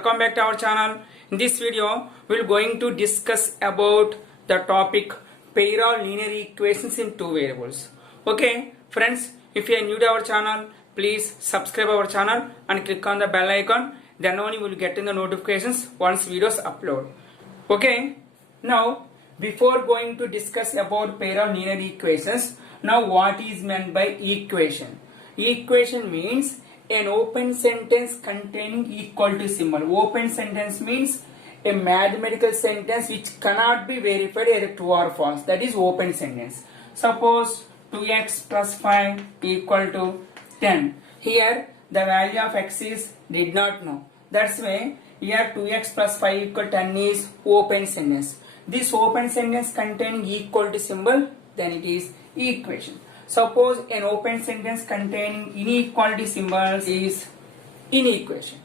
welcome back to our channel. In this video, we are going to discuss about the topic pair of linear equations in two variables. Okay, friends, if you are new to our channel, please subscribe our channel and click on the bell icon. Then only you will get in the notifications once videos upload. Okay, now before going to discuss about pair of linear equations, now what is meant by equation? Equation means an open sentence containing equal to symbol. Open sentence means a mathematical sentence which cannot be verified either true or false. That is open sentence. Suppose 2x plus 5 equal to 10. Here the value of x is did not know. That's why here 2x plus 5 equal to 10 is open sentence. This open sentence containing equal to symbol, then it is equation. Suppose an open sentence containing inequality symbols is inequation.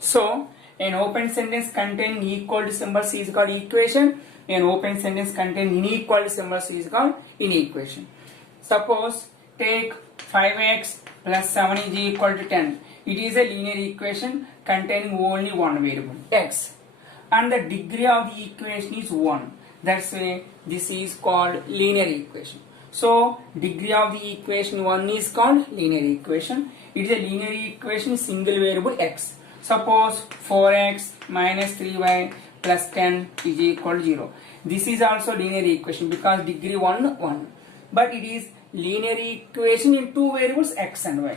So, an open sentence containing equality symbols is called equation. An open sentence containing inequality symbols is called inequation. Suppose take 5x plus 7 is equal to 10. It is a linear equation containing only one variable, x. And the degree of the equation is 1. That's why this is called linear equation. So, degree of the equation 1 is called linear equation. It is a linear equation single variable x. Suppose 4x minus 3y plus 10 is equal to 0. This is also linear equation because degree 1, 1. But it is linear equation in two variables x and y.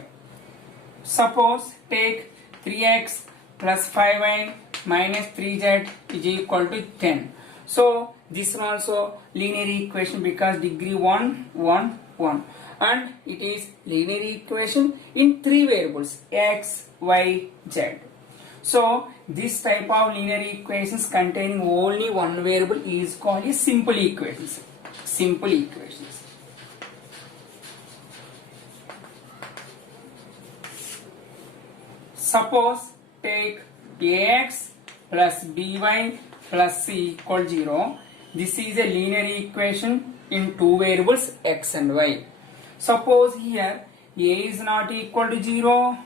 Suppose take 3x plus 5y minus 3z is equal to 10. So, this is also linear equation because degree 1, 1, 1. And it is linear equation in three variables x, y, z. So, this type of linear equations containing only one variable is called a simple equations. Simple equations. Suppose take ax plus by plus c equal 0. This is a linear equation in two variables x and y. Suppose here a is not equal to 0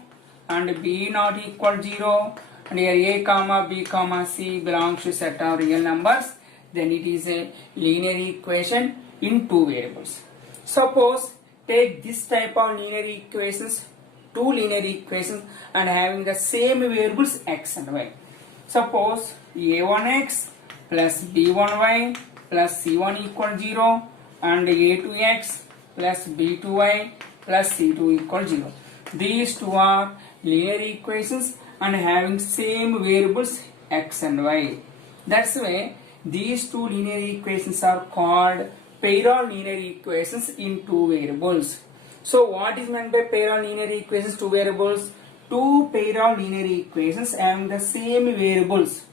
and b not equal to 0 and here a comma b comma c belongs to set of real numbers, then it is a linear equation in two variables. Suppose take this type of linear equations, two linear equations and having the same variables x and y. Suppose a1x plus b1y plus c1 equal 0 and a2x plus b2y plus c2 equal 0. These two are linear equations and having same variables x and y. That's why these two linear equations are called pair of linear equations in two variables. So what is meant by pair of linear equations, two variables? Two pair of linear equations having the same variables,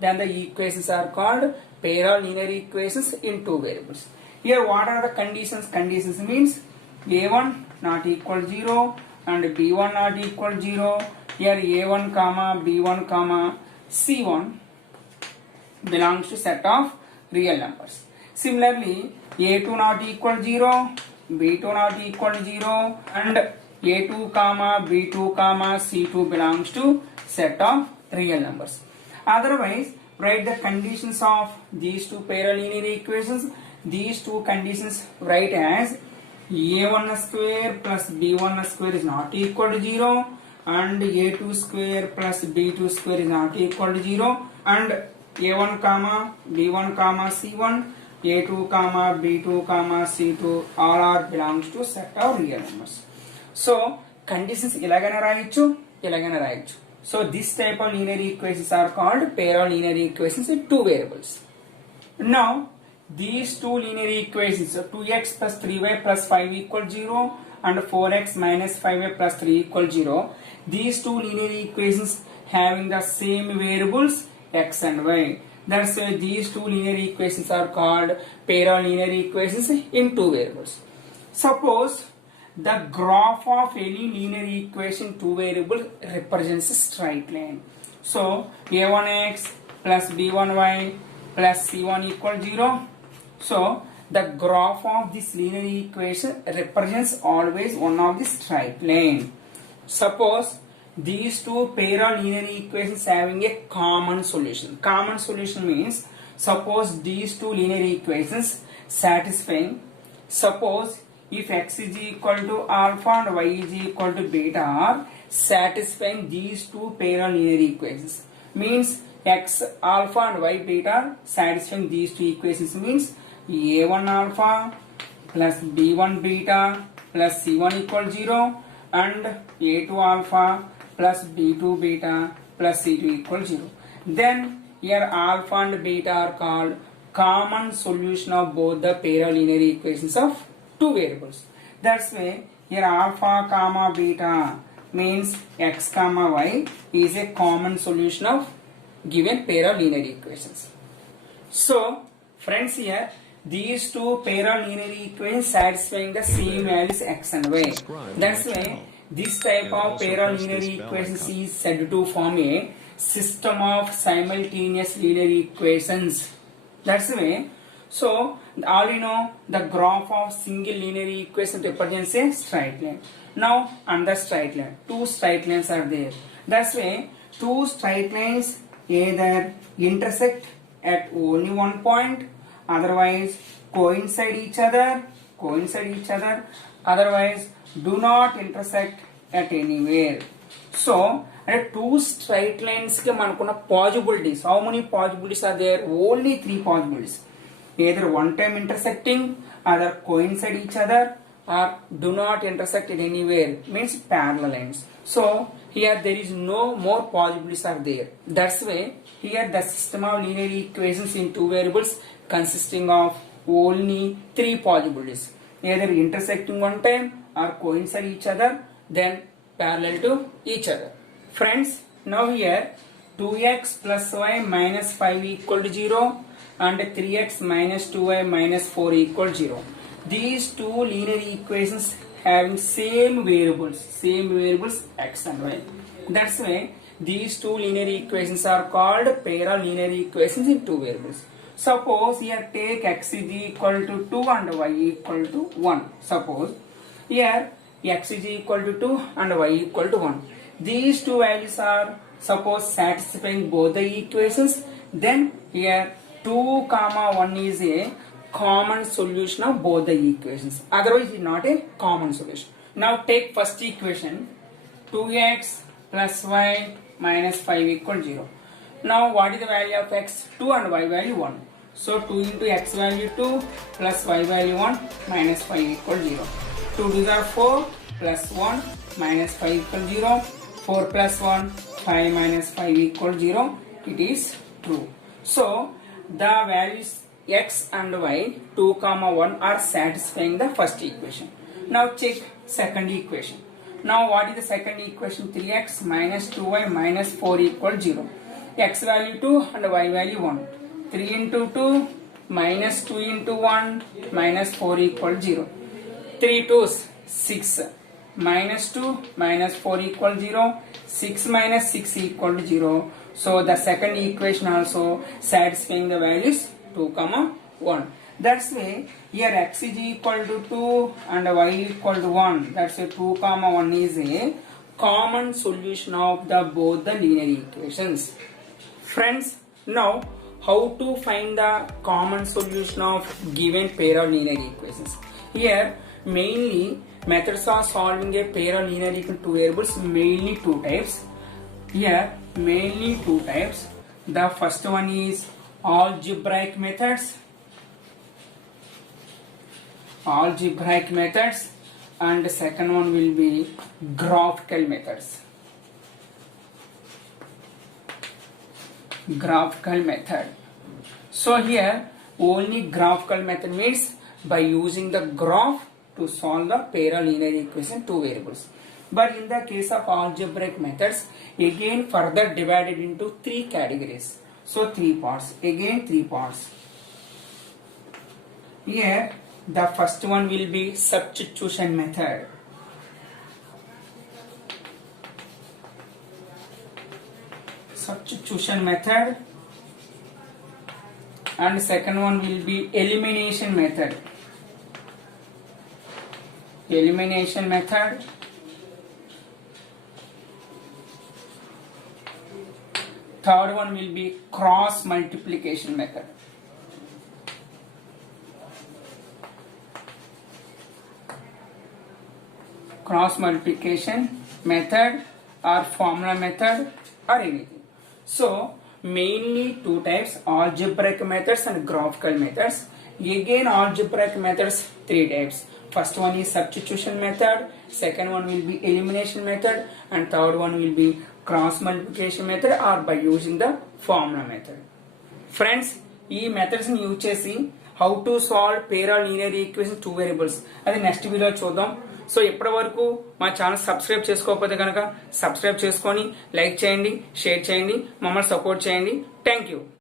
then the equations are called pair of linear equations in two variables. Here what are the conditions? Conditions means a1 not equal 0 and b1 not equal 0. Here a1 comma b1 comma c1 belongs to set of real numbers. Similarly a2 not equal 0, b2 not equal 0 and a2 comma b2 comma c2 belongs to set of real numbers. Otherwise, write the conditions of these two pair of linear equations. These two conditions write as a1 square plus b1 square is not equal to 0 and a2 square plus b2 square is not equal to 0 and a1 comma b1 comma c1, a2 comma b2 comma c2 all are belongs to set of real numbers. So, conditions ilagana rayachu. So, this type of linear equations are called pair of linear equations in two variables. Now, these two linear equations, so 2x plus 3y plus 5 equal 0 and 4x minus 5y plus 3 equal 0. These two linear equations having the same variables x and y. That's why these two linear equations are called pair of linear equations in two variables. Suppose the graph of any linear equation two variable represents a straight line. So a1x plus b1y plus c1 equal 0. So the graph of this linear equation represents always one of the straight line. Suppose these two parallel linear equations having a common solution. Common solution means suppose these two linear equations satisfying, suppose if x is equal to alpha and y is equal to beta are satisfying these two parallel linear equations, means x alpha and y beta are satisfying these two equations, means a1 alpha plus b1 beta plus c1 equal 0 and a2 alpha plus b2 beta plus c2 equal 0. Then here alpha and beta are called common solution of both the parallel linear equations of two variables. That's why here alpha comma beta means x comma y is a common solution of given parallel linear equations. So friends, here these two parallel linear equations satisfying the same values x and y. That's why this type of parallel linear equations is said to form a system of simultaneous linear equations. That's the way. So already know the graph of single linear equation represents a straight line. Now under straight line, two straight lines are there. That's why two straight lines either intersect at only one point, otherwise coincide each other, otherwise do not intersect at anywhere. So two straight lines ke manakuna possibilities. How many possibilities are there? Only three possibilities. Either one time intersecting, either coincide each other, or do not intersect at anywhere, means parallel lines. So here there is no more possibilities are there. That's why here the system of linear equations in two variables consisting of only three possibilities. Either intersecting one time or coincide each other, then parallel to each other. Friends, now here 2x plus y minus 5 equal to 0 and 3x minus 2y minus 4 equal to 0. These two linear equations having same variables x and y. That's why these two linear equations are called parallel linear equations in two variables. Suppose here take x is equal to 2 and y equal to 1. Suppose here x is equal to 2 and y equal to 1. These two values are suppose satisfying both the equations, then here 2 comma 1 is a common solution of both the equations. Otherwise it is not a common solution. Now take first equation, 2x plus y minus 5 equal 0. Now what is the value of x? 2 and y value 1. So 2 into x value 2 plus y value 1 minus 5 equal 0. 2 2s are 4 plus 1 minus 5 equal 0. 4 plus 1, 5 minus 5 equal 0. It is true. So the values x and y 2 comma 1 are satisfying the first equation. Now check second equation. Now what is the second equation? 3x minus 2y minus 4 equal 0. X value 2 and y value 1. 3 into 2 minus 2 into 1 minus 4 equal 0. 3 2s 6 minus 2 minus 4 equal 0. 6 minus 6 equal 0. So the second equation also satisfying the values 2 comma 1. That's why here x is equal to 2 and y equal to 1. That's why 2 comma 1 is a common solution of the both the linear equations. Friends, now how to find the common solution of given parallel linear equations? Here mainly methods of solving a parallel linear equation two variables, mainly two types. Here mainly two types. The first one is algebraic methods, and the second one will be graphical methods. Graphical method. So here only graphical method means by using the graph to solve the parallel linear equation two variables. But in the case of algebraic methods, again further divided into three categories. So three parts. Again three parts. Here the first one will be substitution method. Substitution method. And second one will be elimination method. Elimination method. third one will be cross multiplication method. Cross multiplication method or formula method or anything. So mainly two types, algebraic methods and graphical methods. Again algebraic methods three types. First one is substitution method, second one will be elimination method, and third one will be cross multiplication method or by using the formula method. Friends, ఈ methods ని use చేసి how to solve pair of linear equation two variables అది next video చూద్దాం. So ఇప్పటి వరకు మా channel subscribe చేసుకోకపోతే కనుక సబ్స్క్రైబ్ చేసుకొని లైక్ చేయండి, షేర్ చేయండి, మమ్మల్ని సపోర్ట్ చేయండి. Thank you.